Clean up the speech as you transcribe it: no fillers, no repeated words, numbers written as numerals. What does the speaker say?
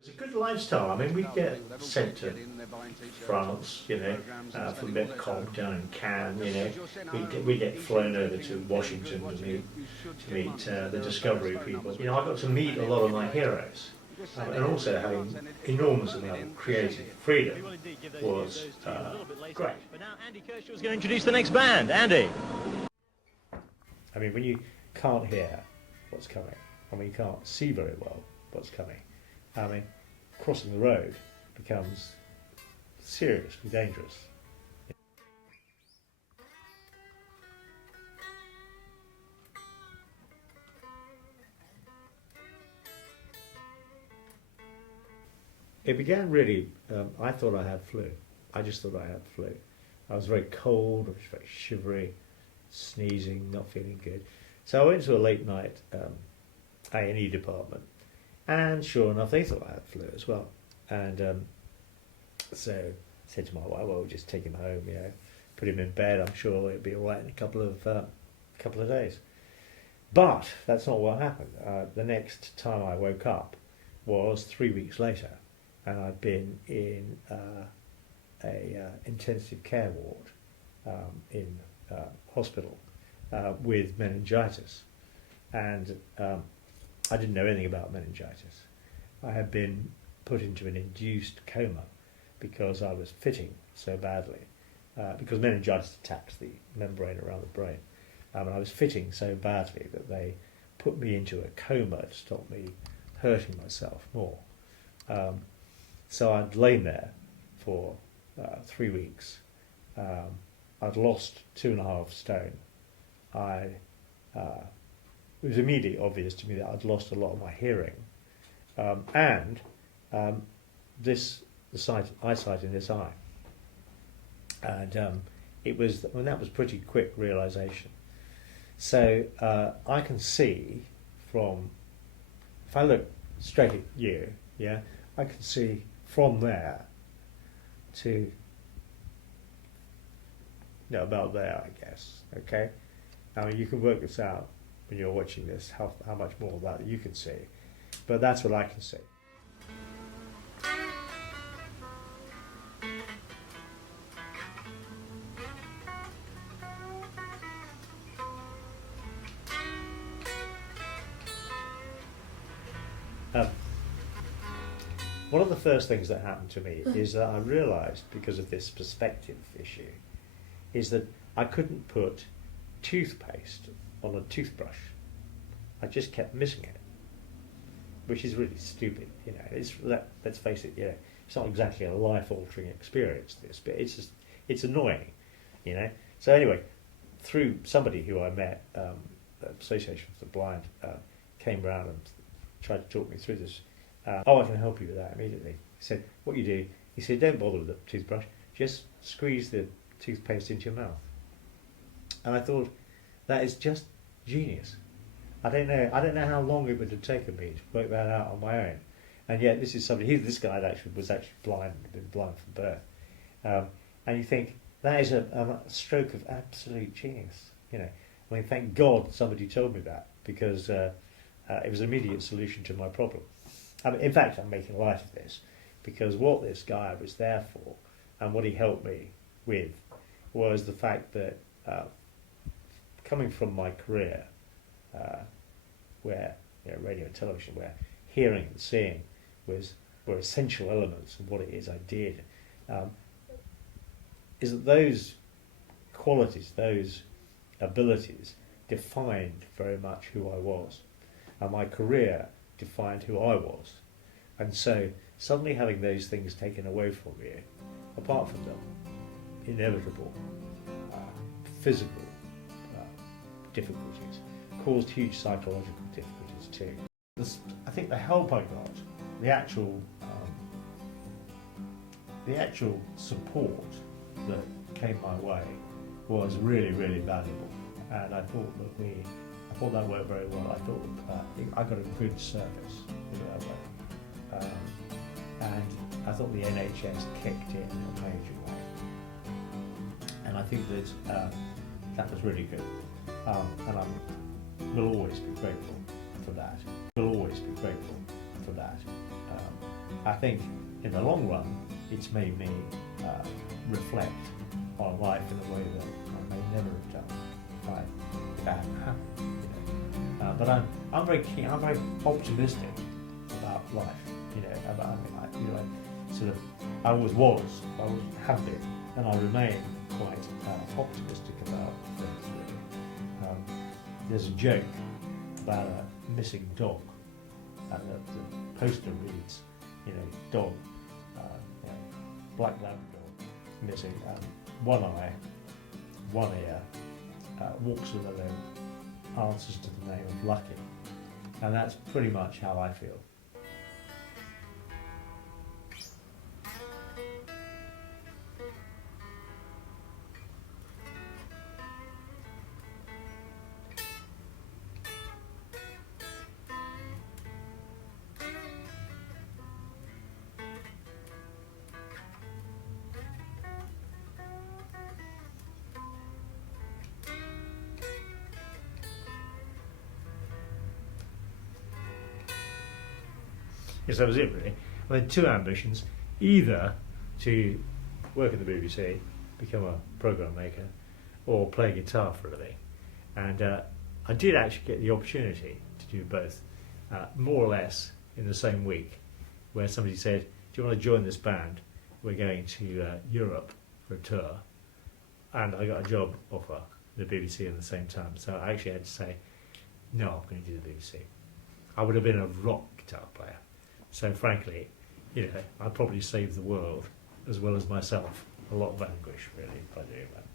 It's a good lifestyle. I mean, we get sent to France, from Metcalfe down in Cannes, we get flown over to Washington to meet the Discovery people. I got to meet a lot of my heroes, and also having enormous amount of creative freedom was great. But now Andy Kershaw is going to introduce the next band. Andy. I mean, when you can't hear what's coming, and when you can't see very well what's coming, I mean, crossing the road becomes seriously dangerous. It began really, I thought I had flu. I just thought I had flu. I was very cold, I was very shivery, sneezing, not feeling good. So I went to a late night A&E department, and sure enough, they thought I had flu as well. And so I said to my wife, well, we'll just take him home, put him in bed. I'm sure he'll be all right in a couple of days. But that's not what happened. The next time I woke up was 3 weeks later, and I'd been in a intensive care ward in hospital with meningitis, and I didn't know anything about meningitis. I had been put into an induced coma because I was fitting so badly, because meningitis attacks the membrane around the brain, and I was fitting so badly that they put me into a coma to stop me hurting myself more. So I'd lain there for 3 weeks. I'd lost 2.5 stone. It was immediately obvious to me that I'd lost a lot of my hearing, and the eyesight in this eye. And that was pretty quick realization. So I can see if I look straight at you, I can see from there to about there, I guess. Okay, I mean, you can work this out when you're watching this, how much more of that you can see, but that's what I can see. One of the first things that happened to me is that I realised, because of this perspective issue, is that I couldn't put toothpaste on a toothbrush. I just kept missing it, which is really stupid. Let's face it. It's not exactly a life-altering experience, this, but it's annoying. So anyway, through somebody who I met, the Association for the Blind came round and tried to talk me through this. I can help you with that immediately. He said, what you do, he said, don't bother with the toothbrush, just squeeze the toothpaste into your mouth. And I thought, that is just genius. I don't know how long it would have taken me to work that out on my own. And yet this guy was actually blind, been blind from birth. And you think, that is a stroke of absolute genius. I mean, thank God somebody told me that, because it was an immediate solution to my problem. In fact, I'm making light of this, because what this guy was there for, and what he helped me with, was the fact that coming from my career, where radio and television, where hearing and seeing were essential elements of what it is I did, is that those qualities, those abilities, defined very much who I was, and my career defined who I was. And so suddenly having those things taken away from you, apart from the inevitable physical difficulties, caused huge psychological difficulties too. I think the help I got, the actual support that came my way, was really, really valuable. And I thought that worked very well. I thought I got a good service that way. And I thought the NHS kicked in a major way. And I think that that was really good. And I will always be grateful for that. Will always be grateful for that. I think in the long run, it's made me reflect on life in a way that I may never have done if that hadn't happened. You know. But I'm very keen. I'm very optimistic about life. You know, I always was. I always have been, and I remain quite optimistic about things. Really. There's a joke about a missing dog, and the poster reads, dog, black Labrador, missing one eye, one ear, walks with a limp, answers to the name of Lucky, and that's pretty much how I feel. Yes, that was it really. I had two ambitions, either to work at the BBC, become a programme maker, or play guitar for a living. And I did actually get the opportunity to do both, more or less in the same week, where somebody said, do you want to join this band? We're going to Europe for a tour. And I got a job offer at the BBC at the same time. So I actually had to say, no, I'm going to do the BBC. I would have been a rock guitar player. So frankly, I probably saved the world as well as myself a lot of anguish really by doing that.